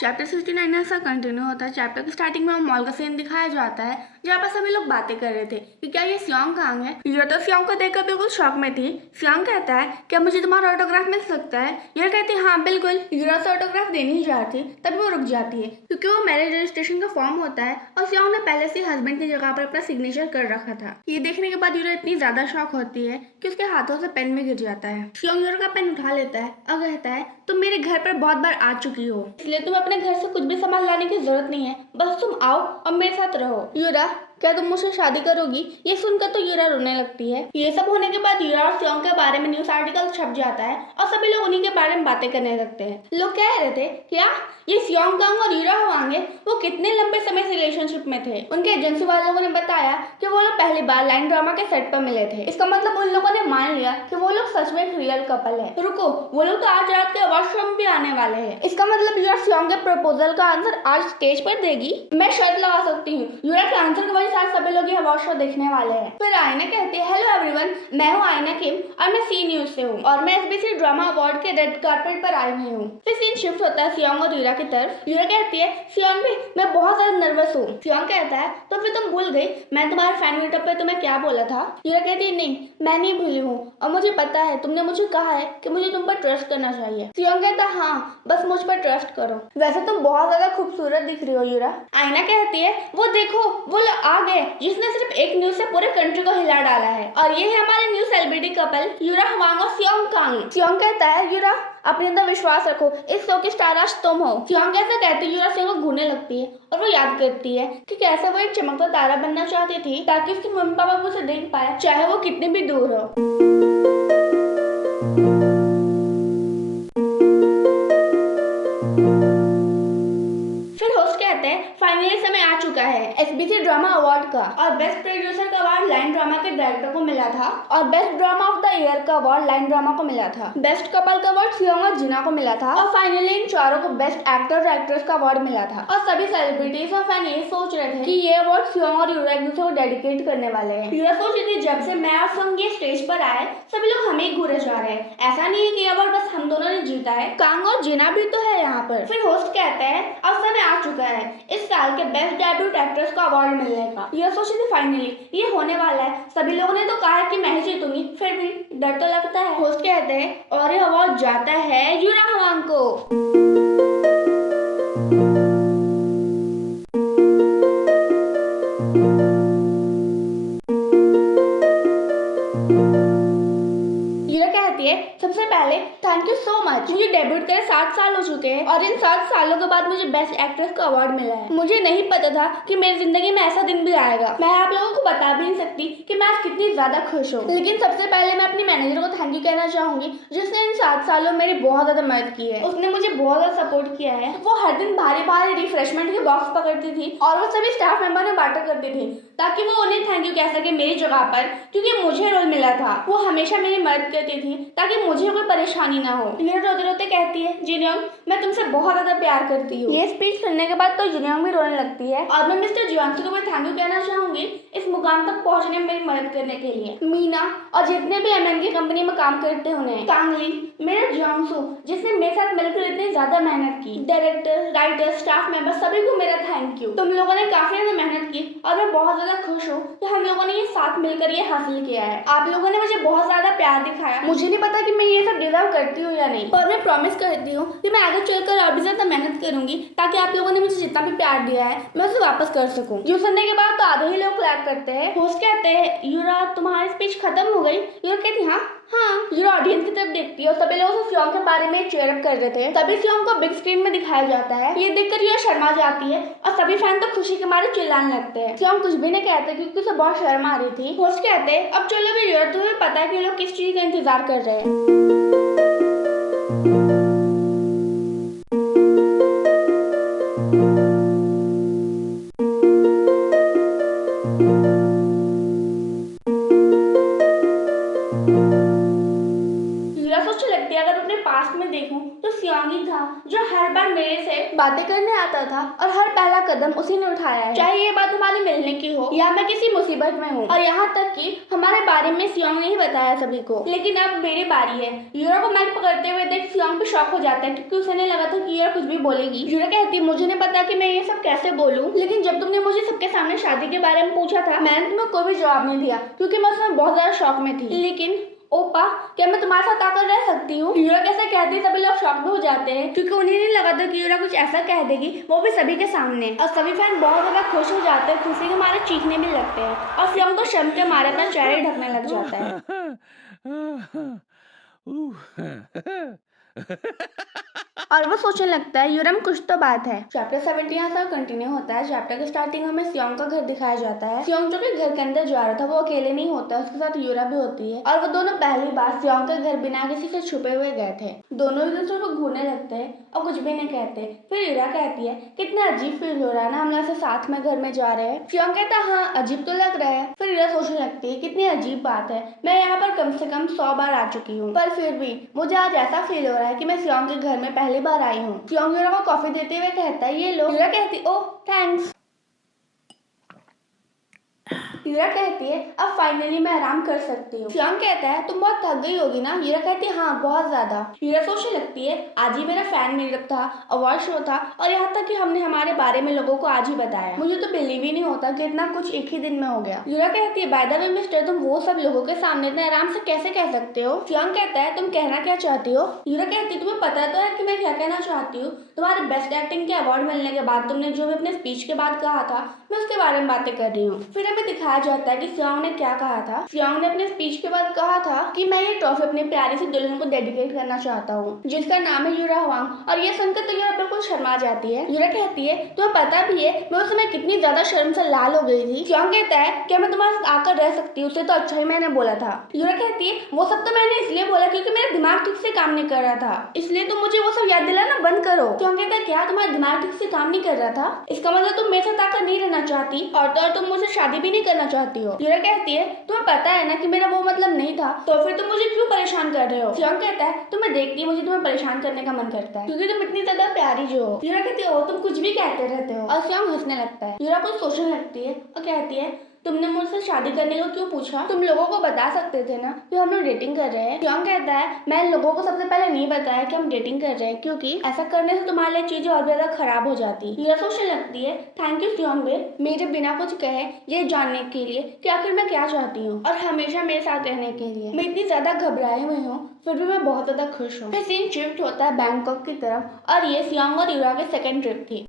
Chapter 69 ऐसा continue होता है। चैप्टर की स्टार्टिंग में मॉल का सीन दिखाया जाता है जहाँ पर सभी लोग बातें कर रहे थे कि क्या ये सियोंग कहाँ है। यूरा तो सियोंग को देखकर बिल्कुल शॉक में थी। सियोंग कहता है क्या मुझे तुम्हारा ऑटोग्राफ मिल सकता है। यूरा कहती है हाँ बिल्कुल। यूरा से ऑटोग्राफ देने ही जा रही थी तभी वो रुक जाती है क्योंकि वो मैरिज रजिस्ट्रेशन का फॉर्म होता है और सियोंग ने पहले से हस्बैंड की जगह पर अपना सिग्नेचर कर रखा था। ये देखने के बाद यूरा इतनी ज्यादा शॉक होती है कि उसके हाथों से पेन में गिर जाता है। सियोंग यूरा का पेन उठा लेता है और कहता है तुम मेरे घर पर बहुत बार आ चुकी हो, इसलिए तुम अपने घर से कुछ भी सामान लाने की जरूरत नहीं है, बस तुम आओ और मेरे साथ रहो। यूरा क्या तुम मुझसे शादी करोगी। ये सुनकर तो यूरा रोने लगती है। ये सब होने के बाद यूरा और सियोंग के बारे में न्यूज आर्टिकल छप जाता है और सभी लोग उन्हीं के बारे में बातें करने लगते हैं। लोग कह रहे थे क्या ये सियोंग कांग और यूरा हुआंग वो कितने लंबे समय से रिलेशनशिप में थे। उनके एजेंसी वालों ने बताया कि वो लोग पहली बार लाइन ड्रामा के सेट पर मिले थे। इसका मतलब उन लोगों ने मान लिया कि वो लोग सच में एक रियल कपल है। रुको, वो लोग तो आज रात के अवार्ड शो में भी आने वाले हैं। इसका मतलब यूरा सियोंग के प्रपोजल का आंसर आज स्टेज पर देगी। मैं शर्त लगा सकती हूँ यूरा के आंसर की वजह से आज सभी लोग ये अवार्ड शो देखने वाले हैं। फिर आयना कहती है हेलो एवरीवन, मैं हूँ आयना किम और मैं सी न्यूज से हूँ और मैं एसबीसी ड्रामा अवार्ड के रेड कार्पेट पर आई हुई हूँ। फिर सीन शिफ्ट होता है सियोंग और यूरा की तरफ। यूरा कहती है सियोंग भी मैं बहुत ज्यादा नर्वस हूँ। सियोंग कहता है तो फिर तुम भूल गई मैं तुम्हारे फैन मीटअप पे तुम्हें क्या बोला था। यूरा कहती है नहीं मैं नहीं भूली हूँ और मुझे पता है तुमने मुझे कहा है कि मुझे तुम पर ट्रस्ट करना चाहिए। सियोंग कहता है हाँ बस मुझ पर ट्रस्ट करो। वैसे तुम बहुत ज्यादा खूबसूरत दिख रही हो यूरा। आयना कहती है वो देखो वो लोग आ गए जिसने सिर्फ एक न्यूज से पूरे कंट्री को हिला डाला है और ये है हमारे न्यू सेलिब्रिटी कपल यूरा हुआंग और सियोंग कांग। सियोंग कहता है यूरा अपने अंदर विश्वास रखो, इस शो की स्टार आज तुम हो। सियोंग कैसे कहती है यूरा सियोंग को घूरने लगती है और वो याद करती है कि कैसे वो एक चमकता तारा बनना चाहती थी ताकि उसके मम्मी पापा भी उसे देख पाए चाहे वो कितने भी दूर हो। फाइनली समय आ चुका है एसबीसी ड्रामा अवार्ड का और बेस्ट प्रोड्यूसर का अवार्ड लाइन ड्रामा के डायरेक्टर को मिला था और best drama of the year का अवार्ड लाइन ड्रामा को मिला था। बेस्ट कपल का अवार्ड सियोंग और जिना को मिला था और फाइनली इन चारों को बेस्ट एक्टर एक्ट्रेस का अवार्ड मिला था। और सभी सेलिब्रिटीज और फैन ये सोच रहे थे कि ये अवार्ड सियोंग और यूरा एक दूसरे को डेडिकेट करने वाले हैं। यूरा सोच रही थी जब से मैं और सियोंग ये स्टेज पर आए सभी लोग हमें ही घूरे जा रहे हैं, ऐसा नहीं है कि अवार्ड बस हम दोनों ने जीता है, कांग और जिना भी तो है यहाँ पर। फिर होस्ट कहते हैं अब समय आ चुका है इस साल के बेस्ट डेब्यूट एक्ट्रेस का अवार्ड मिलने का। यह सोची थी फाइनली ये होने वाला है। सभी लोगों ने तो कहा है कि मैं ही जीतूंगी, फिर भी डर तो लगता है। होस्ट कहते हैं और ये अवार्ड जाता है यूरा हुआंग को। सबसे पहले थैंक यू सो मच। मुझे डेब्यूट करे 7 साल हो चुके हैं और इन 7 सालों के बाद मुझे बेस्ट एक्ट्रेस का अवार्ड मिला है। मुझे नहीं पता था कि मेरी जिंदगी में ऐसा दिन भी आएगा। मैं आप लोगों को बता भी नहीं सकती कि मैं आज कितनी ज्यादा खुश हूँ। लेकिन सबसे पहले मैं अपनी मैनेजर को थैंक यू कहना चाहूंगी जिसने इन 7 सालों में मेरी बहुत ज्यादा मदद की है। उसने मुझे बहुत ज्यादा सपोर्ट किया है। वो हर दिन भारी भारी रिफ्रेशमेंट के बॉक्स पकड़ती थी और वो सभी स्टाफ मेंबर में बांटा करती थी ताकि वो उन्हें थैंक यू कह सके मेरी जगह पर, क्योंकि मुझे रोल मिला था। वो हमेशा मेरी मदद करती थी ताकि मुझे कोई परेशानी ना हो। ये रोते रोते कहती है जियोंग मैं तुमसे बहुत ज्यादा प्यार करती हूँ। ये स्पीच सुनने के बाद तो जियोंग भी रोने लगती है और मैं मिस्टर जियोंग को भी थैंक यू कहना चाहूंगी इस मुकाम तक पहुंचने में मेरी मदद करने के लिए। मीना और जितने भी एमएनके कंपनी में काम करते उन्हें, कांगली, मेरे जियोंगसू जिसने मेरे साथ मिलकर इतनी ज्यादा मेहनत की, डायरेक्टर, राइटर, स्टाफ मेंबर सभी को मेरा थैंक यू। तुम लोगों ने काफी ज्यादा मेहनत की और मैं बहुत ज्यादा खुश हूँ कि हम लोगों ने ये साथ मिलकर ये हासिल किया है। आप लोगों ने मुझे बहुत ज्यादा प्यार दिखाया। मुझे नहीं पता कि मैं ये सब डिजर्व करती हूँ या नहीं, पर मैं प्रॉमिस करती हूँ कि मैं आगे चलकर और भी ज्यादा मेहनत करूंगी ताकि आप लोगों ने मुझे जितना भी प्यार दिया है मैं उसे वापस कर सकूं। जो सुनने के बाद तो आधे ही लोग क्लैप करते हैं। होस्ट कहते हैं यूरा तुम्हारी स्पीच खत्म हो गई। यूरा कहती हाँ। यूरा ऑडियंस की तरफ देखती है और सभी लोग सियोंग के बारे में चीयर अप कर रहे थे। तभी सियोंग को बिग स्क्रीन में दिखाया जाता है। ये देखकर यूरा शर्मा जाती है और सभी फैन तो खुशी के मारे चिल्लाने लगते हैं। सियोंग कुछ भी नहीं कहते क्योंकि उसे बहुत शर्म आ रही थी। होस्ट कहते हैं अब चलो भी यूरा तुम्हें पता है कि लोग किस चीज का इंतजार कर रहे हैं। पास्ट में देखूं तो सियोंग ही था जो हर बार मेरे से बातें करने आता था और हर पहला कदम उसी ने उठाया है, चाहे ये बात हमारे मिलने की हो या मैं किसी मुसीबत में हूँ। और यहाँ तक कि हमारे बारे में सियोंग ने ही बताया सभी को। लेकिन अब मेरी बारी है। यूरा को मैच पकड़ते हुए देख सियोंग भी शॉक हो जाता है, क्योंकि उसे नहीं लगा था कि यूरा कुछ भी बोलेगी। यूरा कहती है, मुझे नहीं पता कि मैं ये सब कैसे बोलूं, लेकिन जब तुमने मुझे सबके सामने शादी के बारे में पूछा था, मैंने तुम्हें कोई भी जवाब नहीं दिया, क्योंकि मैं उसमें बहुत ज्यादा शॉक में थी। लेकिन ओपा, क्या मैं तुम्हारे साथ आकर रह सकती हूँ? यूरा कैसे कहती है, सभी लोग शॉक में हो जाते हैं, क्योंकि उन्हें नहीं लगा था कि यूरा कुछ ऐसा कह देगी, वो भी सभी के सामने। और सभी फैन बहुत ज्यादा खुश हो जाते हैं, खुशी के मारे चीखने भी लगते हैं, और सियोंग तो शर्म के मारे अपना चेहरा ही ढकने लग जाता है और वो सोचने लगता है यूरा में कुछ तो बात है। चैप्टर 70 यहाँ से कंटिन्यू होता है। चैप्टर के स्टार्टिंग में हमें सियोंग का घर दिखाया जाता है। सियोंग जो कि घर के अंदर जा रहा था, वो अकेले नहीं होता, उसके साथ यूरा भी होती है, और वो दोनों पहली बार सियोंग के घर बिना किसी से छुपे हुए गए थे। दोनों एक दूसरे को घूरने लगते हैं और कुछ भी नहीं कहते। फिर यूरा कहती है, कितना अजीब फील हो रहा है ना, हम लोग ऐसे साथ में घर में जा रहे हैं। सियोंग कहता है, हाँ अजीब तो लग रहा है। फिर यूरा सोचने लगती है, कितनी अजीब बात है, मैं यहाँ पर कम से कम 100 बार आ चुकी हूँ, पर फिर भी मुझे आज ऐसा फील हो रहा है कि मैं सियोंग के घर में पहली बार आई हूँ। सियोंग यूरा को कॉफी देते हुए कहता है, ये लो। यूरा कहती, ओह थैंक्स। यूरा कहती है, अब फाइनली मैं आराम कर सकती हूँ। सियोंग कहता है, तुम बहुत थक गई होगी ना? यूरा कहती है, हाँ बहुत ज्यादा। यूरा सोचने लगती है, आज ही मेरा फैन मीटअप था, अवार्ड शो था, और यहाँ तक कि हमने हमारे बारे में लोगों को आज ही बताया। मुझे तो बिलीव ही नहीं होता कि इतना कुछ एक ही दिन में हो गया। यूरा कहती है, बाय द वे मिस्टर, तुम वो सब लोगों के सामने इतने आराम से कैसे कह सकते हो? सियोंग कहता है, तुम कहना क्या चाहती हो? यूरा कहती है, तुम्हें पता तो है कि मैं क्या कहना चाहती हूँ। तुम्हारे बेस्ट एक्टिंग के अवार्ड मिलने के बाद तुमने जो भी अपने स्पीच के बाद कहा था, मैं उसके बारे में बातें कर रही हूँ। फिर हमें दिखाया जाता है कि सियोंग ने क्या कहा था। सियोंग ने अपने स्पीच के बाद कहा था कि मैं ये ट्रॉफी अपनी प्यारी सी दुल्हन को डेडिकेट करना चाहता हूँ, जिसका नाम है यूरा हुआंग। और ये सुनकर तो यूरा बिल्कुल शर्मा जाती है। यूरा कहती है, तुम्हें पता भी है मैं उस समय कितनी ज्यादा शर्म से लाल हो गई थी? सियोंग कहता है, क्या मैं तुम्हारे साथ आकर रह सकती हूँ? उसे तो अच्छा ही मैंने बोला था। यूरा कहती है, वो सब तो मैंने इसलिए बोला क्योंकि मेरा दिमाग ठीक से काम नहीं कर रहा था, इसलिए तुम मुझे वो सब याद दिलाना बंद करो। सियोंग कहता है, क्या तुम्हारा दिमाग ठीक से काम नहीं कर रहा था? इसका मतलब तुम मेरे साथ आकर नहीं रहना चाहती, और तो तुम मुझसे शादी भी नहीं करना चाहती हो। यूरा कहती है, तुम्हें पता है ना कि मेरा वो मतलब नहीं था, तो फिर तुम मुझे क्यों परेशान कर रहे हो? सियोंग कहता है, तुम्हें देखती मुझे तुम्हें परेशान करने का मन करता है, क्योंकि तुम इतनी ज्यादा प्यारी जो हो। यूरा कहती है, तुम कुछ भी कहते रहते हो। और सियोंग हंसने लगता है। यूरा कुछ सोचने लगती है और कहती है, तुमने मुझसे शादी करने को क्यों पूछा? तुम लोगों को बता सकते थे ना कि हम लोग डेटिंग कर रहे हैं। सियोंग कहता है, मैं लोगों को सबसे पहले नहीं बताया कि हम डेटिंग कर रहे हैं, क्योंकि ऐसा करने से तुम्हारे लिए चीजें और ज्यादा खराब हो जाती। यह सोचने लगती है, थैंक यू सियोंग बे, मेरे बिना कुछ कहे ये जानने के लिए कि आखिर मैं क्या चाहती हूँ और हमेशा मेरे साथ रहने के लिए। मैं इतनी ज्यादा घबराई हुई हूँ, फिर भी मैं बहुत ज्यादा खुश हूँ। फिर सीन शिफ्ट होता है बैंकॉक की तरफ, और ये सियोंग और यूरा की सेकेंड ट्रिप थी।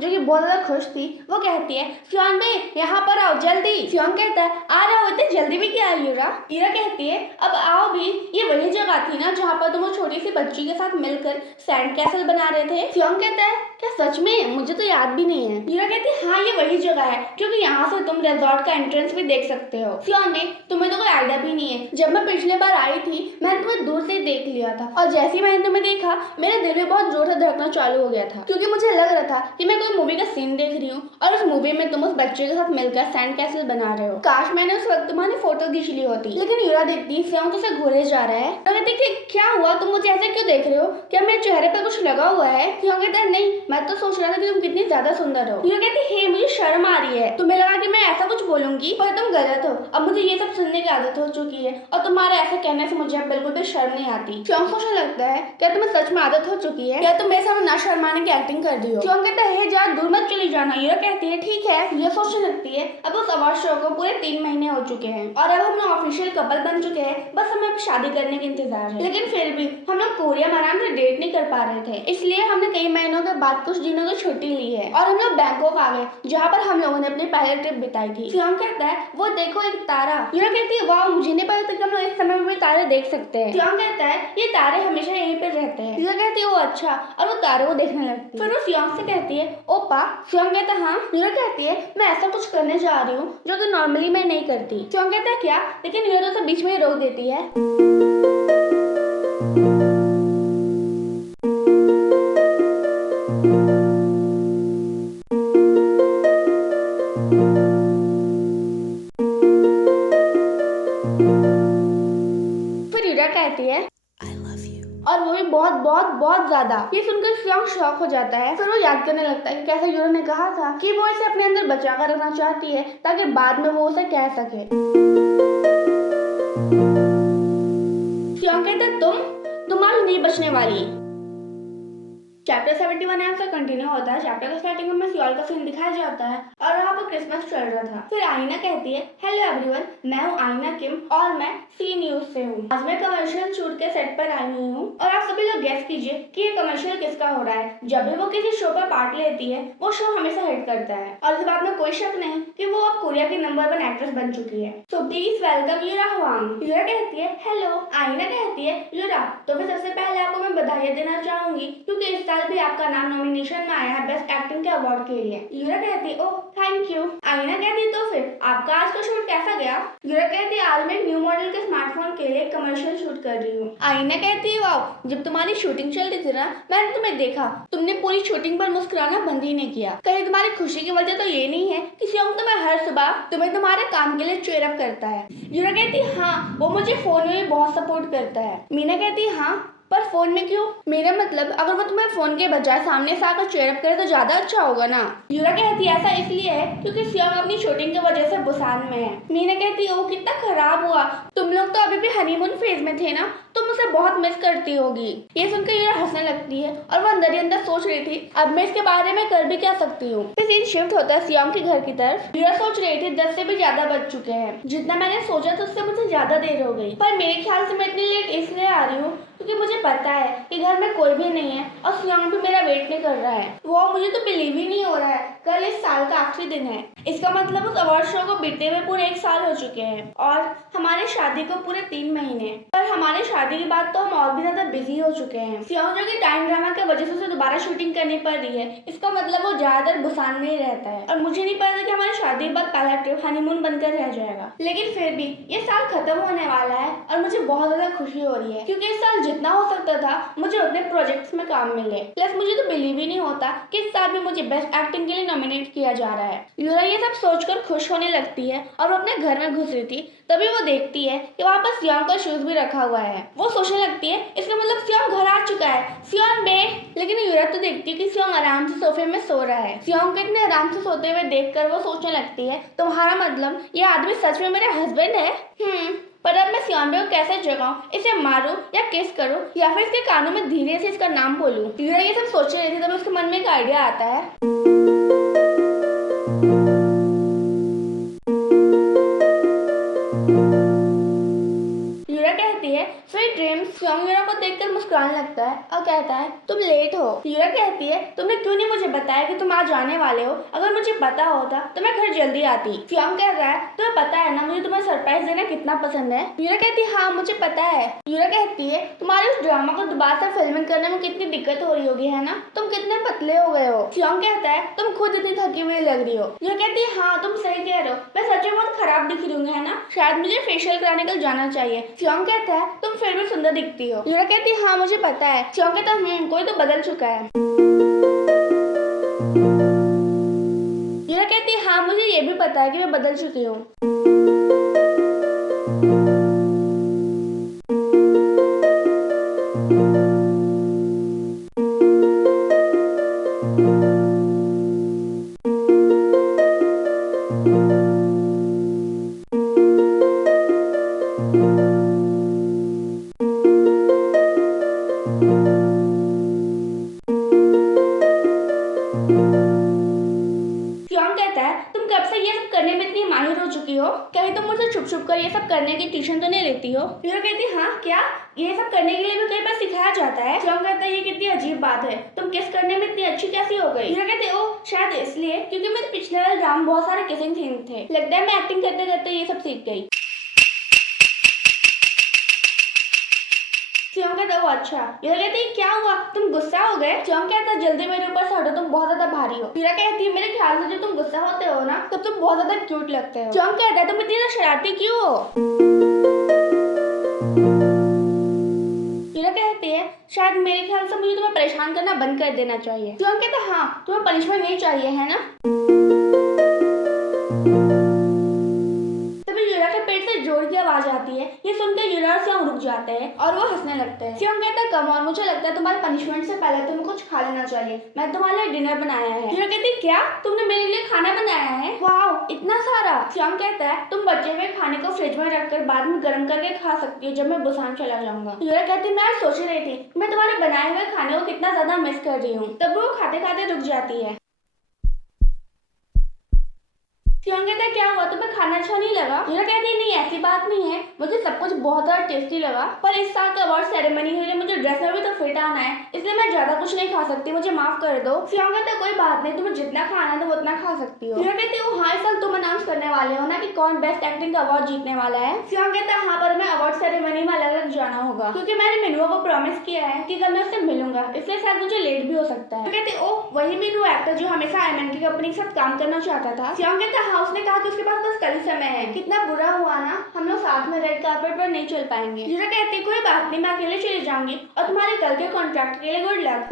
जो कि बहुत ज्यादा खुश थी, वो कहती है, सियोंग बे यहाँ पर आओ जल्दी। सियोंग कहता है, आ रहा हो, इतनी जल्दी भी क्या है यूरा? यूरा कहती है, अब आओ भी, ये वही जगह थी ना जहाँ पर तुम वो छोटी सी बच्ची के साथ मिलकर सैंड कैसल बना रहे थे। सियोंग कहता है, क्या सच में? मुझे तो याद भी नहीं है। यूरा कहती है, हाँ ये वही जगह है, क्योंकि यहाँ से तुम रिजॉर्ट का एंट्रेंस भी देख सकते हो। सियोंग ने, तुम्हें तो कोई आइडिया भी नहीं है, जब मैं पिछले बार आई थी मैंने तुम्हें दूर से देख लिया था, और जैसे ही मैंने तुम्हें देखा मेरे दिल में बहुत जोर से धड़कना चालू हो गया था, क्योंकि मुझे लग रहा था कि मैं कोई मूवी का सीन देख रही हूँ और उस मूवी में तुम उस बच्चे के साथ मिलकर सैंड कैसल बना रहे हो। काश मैंने उस वक्त तुम्हारी फोटो खींच ली होती। लेकिन यूरा देखती सियोंग तो उसे घूरे जा रहा है। तो कहती कि क्या हुआ, तुम मुझे ऐसे क्यों देख रहे हो? क्या मेरे चेहरे पर कुछ लगा हुआ है? सियोंग कहता है, नहीं, मैं तो सोच रहा था कि तुम कितनी ज्यादा सुंदर हो। यूरा कहती, हे मुझे शर्म आ रही है, तुम्हें लगा कि मैं ऐसा कुछ बोलूंगी, पर तुम गलत हो। अब मुझे ये सब सुनने की आदत हो चुकी है, और तुम्हारे ऐसे कहने से मुझे अब बिल्कुल भी शर्म नहीं आती। सियोंग सोचने लगता है, क्या तुम्हें सच में आदत हो चुकी है? क्या तुम मेरे सामने ना शर्माने की एक्टिंग कर रही हो? सियोंग कहता है, हे जा, दूर मत चली जाना। यूरा कहती है, ठीक है। ये सोचने लगती है, अब उस अवार्ड शो को पूरे 3 महीने हो चुके हैं और अब हम लोग ऑफिशियल कपल बन चुके हैं, बस हमें अब शादी करने का इंतजार है। लेकिन फिर भी हम लोग कोरिया में आराम से डेट नहीं कर पा रहे थे, इसलिए हमने कई महीनों के बाद कुछ दिनों की छुट्टी ली है और हम लोग बैंकॉक आ गए, जहाँ पर हम लोगों ने अपनी पहली ट्रिप बिताई थी। सियोंग कहता है, वो देखो एक तारा। यूरा कहती है, वाह, मुझे नहीं पता था कि हम लोग इस समय में भी तारे देख सकते हैं। सियोंग कहता है, ये तारे हमेशा यहीं पर रहते हैं। यूरा कहती है, वो अच्छा, और वो तारे को देखने लगती है। फिर वो सियोंग से कहती है, ओपा। सियोंग कहता है, हाँ। यूरा कहती है, मैं ऐसा कुछ करने जा रही हूँ जो कि नॉर्मली मैं नहीं करती। सियोंग कहता है, क्या? लेकिन यूरा तो बीच में ही रोक देती है। कहती है और वो भी बहुत बहुत बहुत ज्यादा। ये सुनकर श्योंग शॉक हो जाता है। फिर वो याद करने लगता है कि कैसे यूरा ने कहा था कि वो इसे अपने अंदर बचा कर रखना चाहती है ताकि बाद में वो उसे कह सके। श्योंग कहता है तुम आज नहीं बचने वाली। चैप्टर 71 यहाँ से कंटिन्यू होता है। चैप्टर के स्टार्टिंग में सियोल का सीन दिखाया जाता है और वहाँ पर क्रिसमस चल रहा था। फिर आईना कहती है हेलो एवरीवन, मैं हूँ आईना किम और मैं सी न्यूज से हूँ। आज मैं कमर्शियल शूट के सेट पर आई हुई हूँ और आप सभी लोग गेस कीजिए कि ये कमर्शियल किसका हो रहा है। जब भी वो किसी शो पर पार्ट लेती है वो शो हमेशा हिट करता है और इस बात में कोई शक नहीं कि वो अब कोरिया की नंबर 1 एक्ट्रेस बन चुकी है। So please welcome Yura Huang. Yura कहती है हेलो। आईना कहती है यूरा, तो फिर सबसे पहले आपको मैं बधाई देना चाहूंगी क्योंकि इस साल भी आपका नाम नॉमिनेशन में आया है बेस्ट एक्टिंग के अवार्ड के लिए। यूरा कहती ओह थैंक यू। आईना कहती तो फिर आपका आज का शूट कैसा गया। यूरा कहती आज मैं एक न्यू मॉडल के स्मार्टफोन के लिए कमर्शियल शूट कर रही हूँ। आईना कहती है वाओ, जब तुम्हारी शूटिंग चल रही थी ना मैंने तुम्हें देखा, तुमने पूरी शूटिंग पर मुस्कुराना बंद ही नहीं किया। कहीं तुम्हारी खुशी की वजह तो ये नहीं है कि श्योंग तुम्हें हर सुबह तुम्हें तुम्हारे काम के लिए चीयर अप करता है। यूरा कहती हाँ, वो मुझे फोन में भी बहुत सपोर्ट करता है। मीना कहती हाँ पर फोन में क्यों? मेरा मतलब अगर वो तुम्हें फोन के बजाय सामने से आकर चीयर अप करे तो ज्यादा अच्छा होगा ना। यूरा कहती ऐसा इसलिए है क्योंकि श्योंग अपनी शूटिंग की वजह से बुसान में है। मीना कहती ओ कितना खराब हुआ, तुम लोग तो अभी भी हनीमून फेज में थे ना, तुम उसे बहुत मिस करती होगी। ये सुनकर यूरा हंसने लगती है और वो अंदर ही अंदर सोच रही थी अब मैं इसके बारे में कर भी क्या सकती हूँ। फिर सीन शिफ्ट होता है श्योंग के घर की तरफ। यूरा सोच रही थी 10 से भी ज्यादा बज चुके हैं। जितना मैंने सोचा था उससे मुझे ज्यादा देर हो गई, पर मेरे ख्याल से मैं इतनी लेट इसलिए आ रही हूँ क्योंकि मुझे पता है कि घर में कोई भी नहीं है और श्योंग भी मेरा वेट नहीं कर रहा है। वो मुझे तो बिलीव ही नहीं हो रहा है कल इस साल का आखिरी दिन है। इसका मतलब उस अवार्ड शो को बीते हुए पूरे 1 साल हो चुके हैं और हमारी शादी को पूरे 3 महीने। पर हमारी शादी के बाद तो हम और भी ज्यादा बिजी हो चुके हैं। श्योंग जो कि टाइम ड्रामा की वजह से उसे दोबारा शूटिंग करनी पड़ रही है, इसका मतलब वो ज्यादातर बुसान में ही रहता है और मुझे नहीं पता कि हमारी शादी के बाद पहला ट्रिप हनीमून बनकर रह जाएगा। लेकिन फिर भी ये साल खत्म होने वाला है और मुझे बहुत ज्यादा खुशी हो रही है क्योंकि इस साल जितना हो सकता था मुझे उतने प्रोजेक्ट्स में काम मिले। प्लस मुझे तो बिलीव ही नहीं होता कि इस साल भी मुझे बेस्ट एक्टिंग के लिए नॉमिनेट किया जा रहा है। यूरा ये सब सोचकर खुश होने लगती है और वो अपने घर में घुस रही थी तभी वो देखती है कि वहाँ पर श्योंग का शूज भी रखा हुआ है। वो सोचने लगती है इसका मतलब श्योंग घर आ चुका है। श्योंग बे, लेकिन यूरा तो देखती है कि श्योंग आराम से सोफे में सो रहा है। श्योंग को इतने आराम से सोते हुए देखकर वो सोचने लगती है तुम्हारा मतलब ये आदमी सच में मेरा हस्बैंड है। पर अब मैं श्योंग को कैसे जगाऊं, इसे मारूं या किस करूं या फिर इसके कानों में धीरे से इसका नाम बोलूं। यूरा ये सब सोच रही थी तब उसके मन में एक आइडिया आता है। यूरा कहती है स्वीट ड्रीम्स। श्योंग यूरा को देखकर मुस्कुराने लगता है और कहता है तुम लेट हो। यूरा कहती है तुमने क्यों नहीं मुझे बताया कि तुम आज आने वाले हो, अगर मुझे पता होता तो मैं घर जल्दी आती। श्योंग कहता है तुम्हें पता है ना मुझे तुम्हें सरप्राइज देना कितना पसंद है। यूरा कहती है हाँ मुझे पता है। यूरा कहती है तुम्हारे उस ड्रामा को दोबारा से फिल्मिंग करने में कितनी दिक्कत हो रही होगी है ना, तुम कितने पतले हो गए हो। श्योंग कहता है तुम खुद इतनी थकी हुई लग रही हो। यूरा कहती है हाँ तुम सही कह रहे हो, मैं सच में बहुत खराब दिख रही हूँ है ना, शायद मुझे फेशियल कराने कल जाना चाहिए। श्योंग कहता है तुम फिर भी सुंदर दिखती हो। यूरा कहती है हाँ मुझे पता है। श्योंग कहता कोई तो बदल चुका है। यूरा कहती है हाँ मुझे ये भी पता है कि मैं बदल चुकी हूँ। करने में इतनी माहिर हो चुकी हो, कहीं तुम मुझसे छुप छुप कर ये सब करने की ट्यूशन तो नहीं लेती हो। यूरा कहती हाँ क्या ये सब करने के लिए भी कई बार सिखाया जाता है। श्योंग कहता है ये कितनी अजीब बात है, तुम किस करने में इतनी अच्छी कैसी हो गई। यूरा कहती ओ शायद इसलिए क्योंकि मेरे पिछले वाले ड्रामा बहुत सारे किसिंग सीन थे, लगता है मैं एक्टिंग करते करते ये सब सीख गई। श्योंग कहता वो अच्छा। यूरा कहती है क्या हुआ तुम गुस्सा हो गए। श्योंग कहता जल्दी मेरे ऊपर से हटो, तुम बहुत ज्यादा भारी हो। यूरा कहती है मेरे ख्याल से जब तुम गुस्सा होते हो ना तब तुम बहुत ज्यादा क्यूट लगते हो। श्योंग कहता है तुम इतनी ज्यादा शरारती क्यों हो। यूरा कहती है शायद मेरे ख्याल से मुझे तुम्हें परेशान करना बंद कर देना चाहिए। श्योंग कहता है हाँ तुम्हें पनिशमेंट नहीं चाहिए है ना। तभी यूरा के पेट से जोर की आवाज आती है ये सुनकर यूरा और सियोंग रुक जाते हैं और वो हंसने लगते हैं। सियोंग कहता है कम ऑन, मुझे लगता है तुम्हारे पनिशमेंट से पहले तुम्हें कुछ खा लेना चाहिए, मैं तुम्हारे लिए डिनर बनाया है। यूरा कहती है क्या तुमने मेरे लिए खाना बनाया है, वाह इतना सारा। सियोंग कहता है तुम बचे हुए खाने को फ्रिज में रखकर बाद में गर्म करके खा सकती हो जब मैं बुसान चला जाऊंगा। यूरा कहती है मैं आज सोच रही थी मैं तुम्हारे बनाए हुए खाने को कितना ज्यादा मिस कर रही हूँ। तब वो खाते खाते रुक जाती है। सियोंग कहता है क्या हुआ तुम्हें खाना अच्छा नहीं लगा। यूरा कहती है नहीं ऐसी बात नहीं है, मुझे सब कुछ बहुत ज्यादा टेस्टी लगा, पर इस साल का अवार्ड सेरेमनी के लिए मुझे ड्रेस में भी तो फिट आना है, इसलिए मैं ज्यादा कुछ नहीं खा सकती, मुझे माफ कर दो। सियोंग कहता है कोई बात नहीं, तुम्हें जितना खाना है तो उतना खा सकती हो। यूरा कहती है हाँ इस साल तुम अनाउंस करने वाले हो ना कि कौन बेस्ट एक्टिंग का अवार्ड जीतने वाला है। सियोंग कहता है हाँ पर मैं अवार्ड सेरेमनी में अलग अलग जाना होगा क्योंकि मैंने मिनुआ को प्रॉमिस किया है कि कल मैं उससे मिलूंगा, इसलिए शायद मुझे लेट भी हो सकता है। कहते ओह वही मिनु एक्टर जो हमेशा आयमन की कंपनी के साथ काम करना चाहता था। सियोंग कहता है हाँ उसने कहा कि उसके पास बस कल ही समय है, कितना बुरा हुआ ना हम लोग साथ में रेड कार्पेट पर नहीं चल पाएंगे। यूरा कहती कोई बात नहीं मैं अकेले चली जाऊंगी और तुम्हारे कल के कॉन्ट्रैक्ट के लिए गुड लक।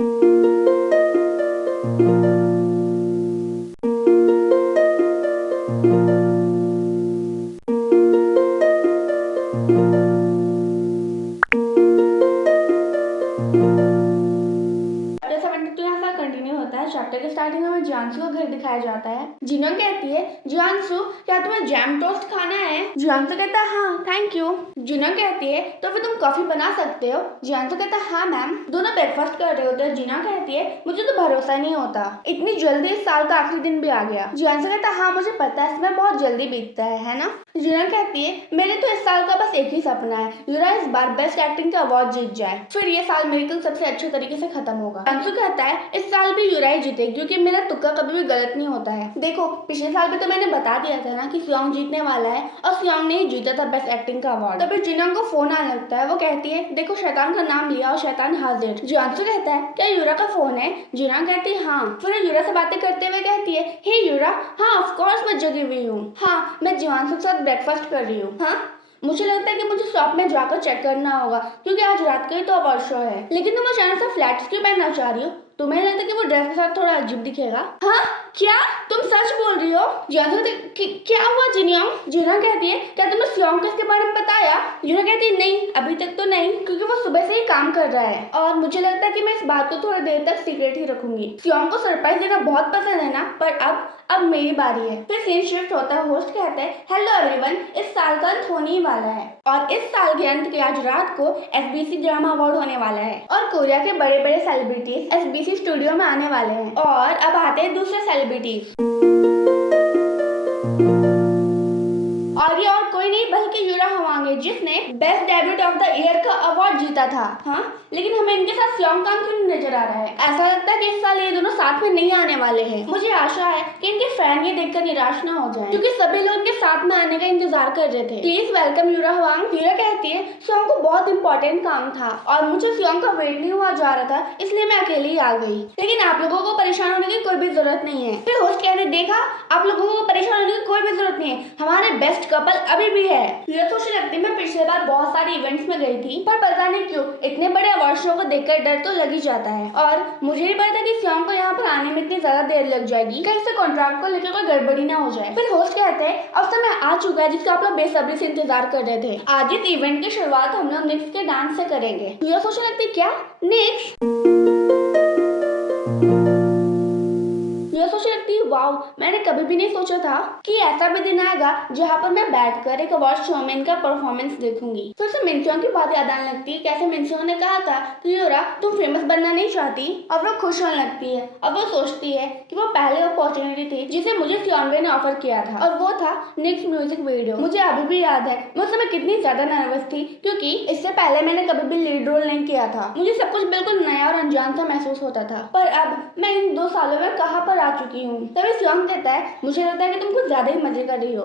चैप्टर के स्टार्टिंग में जियांसू का घर दिखाया जाता है। जिनोंग कहती है जियांसू क्या तुम्हें जैम टोस्ट खाना है। जियांसू कहता है हाँ थैंक यू। जिनोंग कहती है तो फिर तुम कॉफी बना सकते हो। जियांसू कहता है हाँ मैम। दोनों ब्रेकफास्ट कर रहे होते हैं। जिनोंग कहती है मुझे तो भरोसा नहीं होता इतनी जल्दी इस साल का आखिरी दिन भी आ गया। जियांसू कहता है हाँ मुझे पता है इसमें बहुत जल्दी बीतता है ना। जिनोंग कहती है मेरे तो इस साल का बस एक ही सपना है, यूरा इस बार बेस्ट एक्टिंग का अवार्ड जीत जाए, फिर ये साल मिरेकल सबसे अच्छे तरीके से खत्म होगा। जियांसू कहता है इस साल भी यूरा ही जीते क्योंकि मेरा तुक्का कभी भी गलत नहीं होता है। देखो पिछले साल भी तो मैंने बता दिया था ना कि सियोंग जीतने वाला है और सियोंग ने ही जीता था बेस्ट एक्टिंग का अवार्ड। तभी जिनोंग को फोन आने लगता है। वो कहती है देखो शैतान का नाम लिया और शैतान हाजिर। जियांसू कहता है क्या यूरा का फोन है। जिनोंग कहती है हाँ। फिर यूरा से बातें करते हुए कहती है हे यूरा हाँ ऑफ कोर्स मैं जगी हुई हूँ, हाँ मैं जियांसू के साथ ब्रेकफास्ट कर रही हूँ। हाँ मुझे लगता है कि मुझे शॉप में जाकर चेक करना होगा क्योंकि आज रात का ही तो अवार्ड शो है। लेकिन तुम अचानक से फ्लैट्स क्यों पहनना चाह रही हो, तुम्हें लगता है कि वो ड्रेस के साथ थोड़ा अजीब दिखेगा। हाँ क्या तुम सच बोल रही हो। जियांसू क्या हुआ जिनयोंग। जिनयोंग कहती है क्या तुमने सियोंग को इसके बारे में बताया। जिनयोंग कहती है नहीं अभी तक तो नहीं क्योंकि वो सुबह से ही काम कर रहा है और मुझे लगता है कि मैं इस बात को थोड़ी देर तक सीक्रेट ही रखूंगी। सियोंग को सरप्राइज देना बहुत पसंद है ना, पर अब मेरी बारी है। फिर सीन शिफ्ट होता है। होस्ट कहता है हेलो एवरीवन इस साल का अंत होने ही वाला है और इस साल के अंत के आज रात को SBC ड्रामा अवार्ड होने वाला है और कोरिया के बड़े बड़े सेलिब्रिटीज SBC स्टूडियो में आने वाले हैं। और अब आते हैं दूसरे सेलिब्रिटीज और ये और कोई नहीं बल्कि यूरा हवांग है जिसने best debut of the year का अवार्ड जीता था। हाँ लेकिन हमें इनके साथ सियोंग कांग क्यों नहीं नजर आ रहा है। ऐसा लगता है कि इस साल ये दोनों साथ में नहीं आने वाले हैं। मुझे आशा है कि इनके फैन ये देखकर निराश ना हो जाएं क्योंकि सभी लोग इनके साथ में आने का इंतजार कर रहे थे। Please welcome यूरा हवांग। यूरा कहती है सियोंग को बहुत इंपॉर्टेंट काम था और मुझे सियोंग का वेट नहीं हुआ जा रहा था इसलिए मैं अकेले ही आ गई, लेकिन आप लोगों को परेशान होने की कोई भी जरूरत नहीं है। फिर होस्ट कहते देखा आप लोगों को परेशान होने की कोई भी जरूरत नहीं है, हमारे बेस्ट कपल अभी भी है। यूरा सोचने लगती मैं पिछले बार बहुत सारे इवेंट्स में गई थी पर पता नहीं क्यों इतने बड़े अवार्ड शो को देखकर डर तो लग ही जाता है और मुझे नहीं पता कि सियोंग को यहाँ पर आने में इतनी ज्यादा देर लग जाएगी, कहीं से कॉन्ट्रैक्ट को लेकर कोई गड़बड़ी ना हो जाए। फिर होस्ट कहते हैं अब समय आ चुका है जिसका आप लोग बेसब्री से इंतजार कर रहे थे। आज इस इवेंट की शुरुआत हम लोग निक्स के डांस से करेंगे। यूरा सोचने लगती क्या निक्स। सोचने लगती वाओ मैंने कभी भी नहीं सोचा था कि ऐसा भी दिन आएगा जहाँ पर मैं बैठकर एक अवार्ड शो में इनका परफॉर्मेंस देखूंगी। फिर से मिनचोंग की बात याद आने लगती है कैसे मिनचोंग ने कहा था कि यूरा तुम फेमस बनना नहीं चाहती। अब वो खुश होने लगती है। अब वो सोचती है कि वो पहली अपॉर्चुनिटी थी जिसे मुझे सियोंग ने ऑफर किया था और वो था निक्स म्यूजिक वीडियो। मुझे अभी भी याद है मैं उस समय कितनी ज्यादा नर्वस थी क्योंकि इससे पहले मैंने कभी भी लीड रोल नहीं किया था। मुझे सब कुछ बिल्कुल नया और अनजान सा महसूस होता था, पर अब मैं इन 2 सालों में कहाँ पर आ चुकी हूँ। तभी सियोंग कहता है मुझे लगता है कि तुम कुछ ज्यादा ही मजे कर रही हो।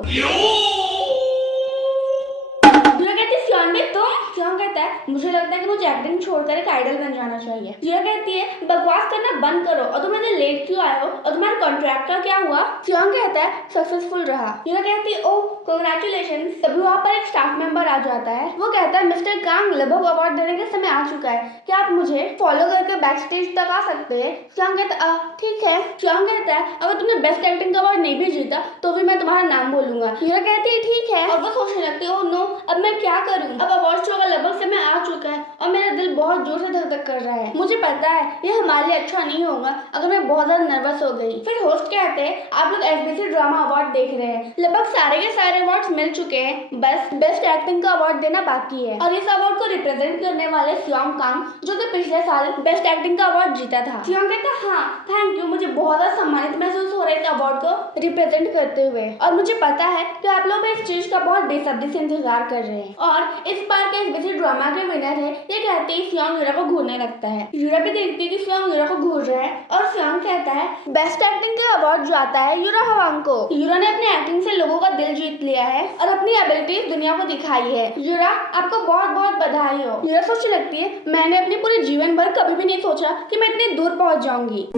यूरा कहती सियोंग तुम। सियोंग कहता है मुझे लगता है कि मुझे एक्टिंग छोड़कर एक आइडल बन जाना चाहिए। जिया कहती है बकवास करना बंद करो और तुम इतने लेट क्यों आए हो और तुम्हारे कॉन्ट्रैक्ट का क्या हुआ? सियोंग कहता है सक्सेसफुल रहा। जिया कहती है ओह कांग्रेचुलेशन। तभी वहाँ पर एक स्टाफ मेंबर आ जाता है। वो कहता है मिस्टर कांग लगभग अवार्ड देने का समय आ चुका है, क्या आप मुझे फॉलो करके बैक स्टेज तक आ सकते हैं? सियोंग कहता है ठीक है। सियोंग कहता है अगर तुमने बेस्ट एक्टिंग का अवार्ड नहीं भी जीता तो भी मैं तुम्हारा नाम बोलूंगा। जिया कहती है ठीक है और वो सोचने लगती है ओह नो अब मैं क्या करूं, अब अवार्ड शो का लगभग समय आ चुका है और मेरा दिल बहुत जोर से धक धक कर रहा है। मुझे पता है ये हमारे लिए अच्छा नहीं होगा अगर मैं बहुत ज्यादा नर्वस हो गई। फिर होस्ट कहते हैं आप लोग एसबीसी ड्रामा अवार्ड देख रहे हैं, लगभग सारे के सारे अवार्ड्स मिल चुके हैं, बस बेस्ट एक्टिंग का अवार्ड देना बाकी है और इस अवार्ड को रिप्रेजेंट करने वाले सियोंग कांग जो कि पिछले साल बेस्ट एक्टिंग का अवार्ड जीता था। सियोंग कहता हाँ थैंक यू, मुझे बहुत ज्यादा सम्मानित महसूस हो रहा है इस अवार्ड को रिप्रेजेंट करते हुए और मुझे पता है कि आप लोग इस चीज का बहुत बेसब्री से इंतजार कर रहे हैं। और इस बार के एसबीसी ड्रामा के विनर है ये कहते ही सियोंग यूरा को घूरने लगता है। यूरा भी देखती है कि सियोंग यूरा को घूर रहा है और सियोंग कहता है बेस्ट एक्टिंग का अवार्ड जो आता है यूरा हवांग को। यूरा ने अपनी एक्टिंग से लोगों का दिल जीत लिया है और अपनी एबिलिटीज दुनिया को दिखाई है। यूरा आपको बहुत बहुत बधाई हो। यूरा सोचने लगती है मैंने अपने पूरे जीवन भर कभी भी नहीं सोचा कि मैं इतनी दूर पहुंच जाऊंगी।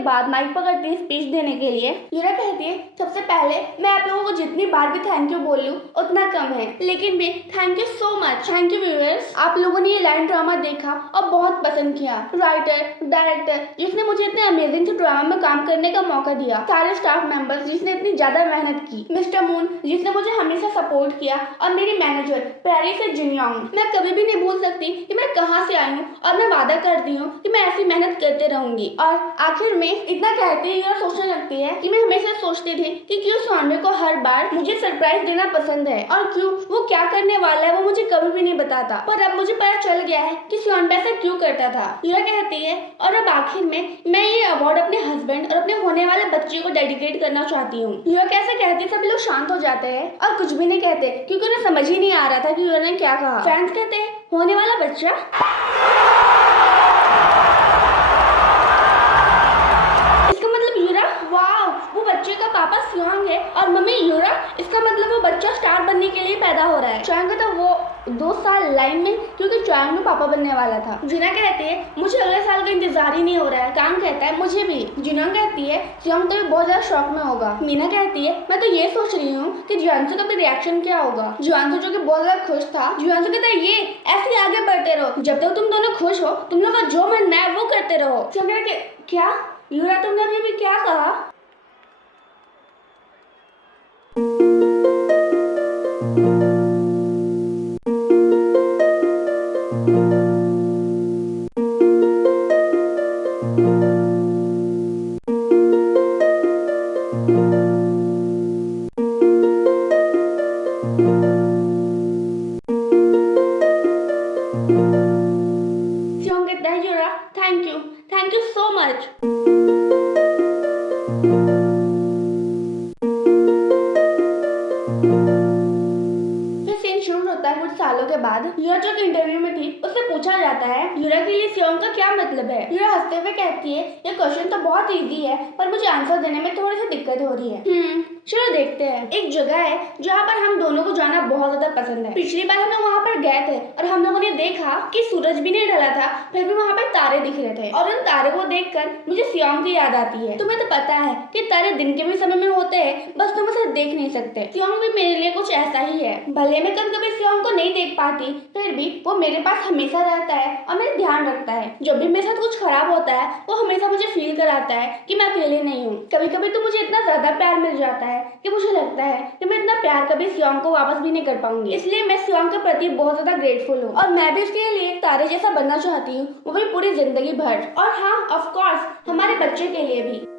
बाद माइक पकड़ती है स्पीच देने के लिए। यूरा कहती है सबसे पहले मैं आप लोगों को जितनी बार भी थैंक यू बोलूं उतना कम है, लेकिन भी thank you so much. Thank you viewers, आप लोगों ने ये लाइन ड्रामा देखा और बहुत पसंद किया। राइटर डायरेक्टर जिसने मुझे इतने अमेजिंग से ड्रामा में काम करने का मौका दिया, सारे स्टाफ मेंबर्स जिसने इतनी ज्यादा मेहनत की, मिस्टर मून जिसने मुझे हमेशा सपोर्ट किया और मेरी मैनेजर पैरी से जिनयोंग। मैं कभी भी नहीं भूल सकती कि मैं कहाँ से आई हूँ और मैं वादा करती हूँ कि मैं ऐसी मेहनत करते रहूंगी। और आखिर में इतना कहते ही और सोचने लगती है कि मैं हमेशा सोचती थी कि क्यों स्वामी को हर बार मुझे सरप्राइज देना पसंद है और क्यों वो क्या करने वाला है वो मुझे कभी भी नहीं बताता, पर अब मुझे पता चल गया है कि स्वामी ऐसा क्यों करता था। यूरा कहती है और अब आखिर में मैं ये अवार्ड अपने हस्बैंड और अपने होने वाले बच्चे को डेडिकेट करना चाहती हूँ। यूरा कैसे कहती सभी लोग शांत हो जाते हैं और कुछ भी नहीं कहते क्योंकि उन्हें समझ ही नहीं आ रहा था कि यूरा ने क्या कहा। फैंस कहते हैं होने वाला बच्चा। वो बच्चे का पापा सियोंग है और मम्मी यूरा, इसका मतलब वो बच्चा स्टार बनने के लिए पैदा हो रहा है। चोयांग तो वो 2 साल लाइन में क्योंकि चोयांग में पापा बनने वाला था। जिना कहती है मुझे अगले साल का इंतजार ही नहीं हो रहा है। कांग कहता है मुझे भी। जिनोंग कहती है सियोंग तो बहुत ज्यादा शौक में होगा। मीना कहती है मैं तो ये सोच रही हूँ कि जुआनसू का भी रिएक्शन क्या होगा। जुआनसू जो कि बहुत ज्यादा खुश था, जुआनसू कहता है ये ऐसे ही आगे बढ़ते रहो, जब तक तुम दोनों खुश हो तुम लोग का जो मन है वो करते रहो। क्या यूरा तुमने अभी क्या कहा? Thank you so much. कुछ सालों के बाद यूरा जो इंटरव्यू में थी उससे पूछा जाता है यूरा के लिए सियोंग का क्या मतलब है। यूरा हंसते हुए कहती है ये क्वेश्चन तो बहुत इजी है पर मुझे आंसर देने में थोड़ी सी दिक्कत हो रही है। चलो देखते हैं। एक जगह है जहाँ पर हम दोनों को जाना बहुत ज्यादा पसंद है। पिछली बार हम लोग वहाँ पर गए थे और हम लोगों ने देखा कि सूरज भी नहीं ढला था, फिर भी वहाँ पर तारे दिख रहे थे और उन तारे को देखकर मुझे सियोंग की याद आती है। तुम्हें तो पता है कि तारे दिन के भी समय में होते हैं, बस तुम उसे देख नहीं सकते। सियोंग भी मेरे लिए कुछ ऐसा ही है। भले मैं कभी सियोंग को नहीं देख पाती फिर भी वो मेरे पास हमेशा रहता है और मेरा ध्यान रखता है। जब भी मेरे साथ कुछ खराब होता है वो हमेशा मुझे फील कराता है कि मैं अकेले नहीं हूँ। कभी कभी तो मुझे इतना ज्यादा प्यार मिल जाता है कि मुझे लगता है कि मैं इतना प्यार कभी सियोंग को वापस भी नहीं कर पाऊंगी। इसलिए मैं सियोंग के प्रति बहुत ज्यादा ग्रेटफुल हूँ और मैं भी उसके लिए एक तारे जैसा बनना चाहती हूँ, वो भी पूरी जिंदगी भर। और हाँ ऑफ कोर्स हमारे बच्चे के लिए भी।